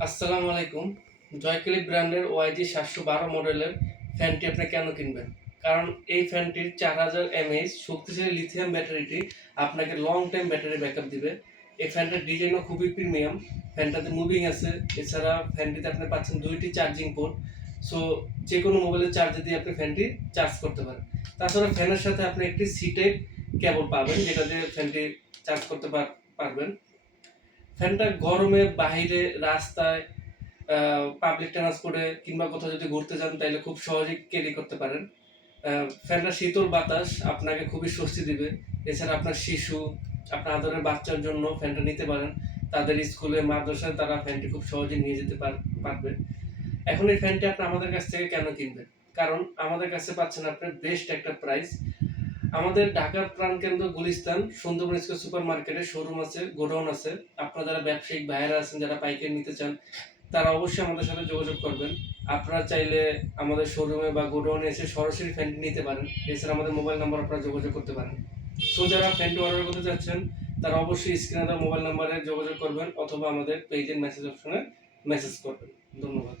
আসসালামু আলাইকুম। জয়কেলি ব্র্যান্ডের ওয়াইজি সাতশো বারো মডেলের ফ্যানটি আপনি কেন কিনবেন? কারণ এই ফ্যানটির চার হাজার এমএইচ শক্তিশালী লিথিয়াম ব্যাটারিটি আপনাকে লং টাইম ব্যাটারি ব্যাকআপ দিবে। এই ফ্যানটার ডিজাইনও খুবই প্রিমিয়াম ফ্যানটাতে মুভিং আছে। এছাড়া ফ্যানটিতে আপনি পাচ্ছেন দুইটি চার্জিং পোর্ট সো যে কোনো মোবাইলের চার্জার দিয়ে আপনি ফ্যানটি চার্জ করতে পারেন। তাছাড়া ফ্যানের সাথে আপনি একটি সিটের কেবল পাবেন, যেটা দিয়ে ফ্যানটি চার্জ করতে পার- পারবেন। ফ্যানটা গরমে বাইরে রাস্তায় পাবলিক ট্রান্সপোর্টে কিংবা কোথাও যদি ঘুরতে যান তাহলে খুব সহজেই ক্যারি করতে পারেন। ফ্যানটা শীতল বাতাস, আপনাকে খুবই স্বস্তি দিবে। এছাড়া আপনার শিশু, আপনার আদরের বাচ্চার জন্য ফ্যানটা নিতে পারেন। তাদের স্কুলে, মাদ্রাসায় তারা ফ্যানটি খুব সহজে নিয়ে যেতে পার- পারবে। এখন এই ফ্যানটি আপনি আমাদের কাছ থেকে কেন কিনবেন? কারণ আমাদের কাছে পাচ্ছেন আপনি বেস্ট একটা প্রাইস আমাদের ঢাকার প্রাণকেন্দ্র গুলিস্তান, সুন্দরবন স্কোয়ার সুপার মার্কেটে শোরুম আছে, গোডাউন আছে। আপনারা যারা ব্যবসায়িক ভাইয়েরা আছেন, যারা পাইকারি নিতে চান, তারা অবশ্যই আমাদের সাথে যোগাযোগ করবেন। আপনারা চাইলে আমাদের শোরুমে বা গোডাউনে এসে সরাসরি ফ্যানটি নিতে পারেন। এছাড়া আমাদের মোবাইল নাম্বার আপনারা যোগাযোগ করতে পারেন। সো যারা ফ্যানটি অর্ডার করতে চাচ্ছেন, তারা অবশ্যই স্ক্রিনে দেওয়া মোবাইল নাম্বারে যোগাযোগ করবেন, অথবা আমাদের পেজের মেসেজ অপশনে মেসেজ করবেন। ধন্যবাদ।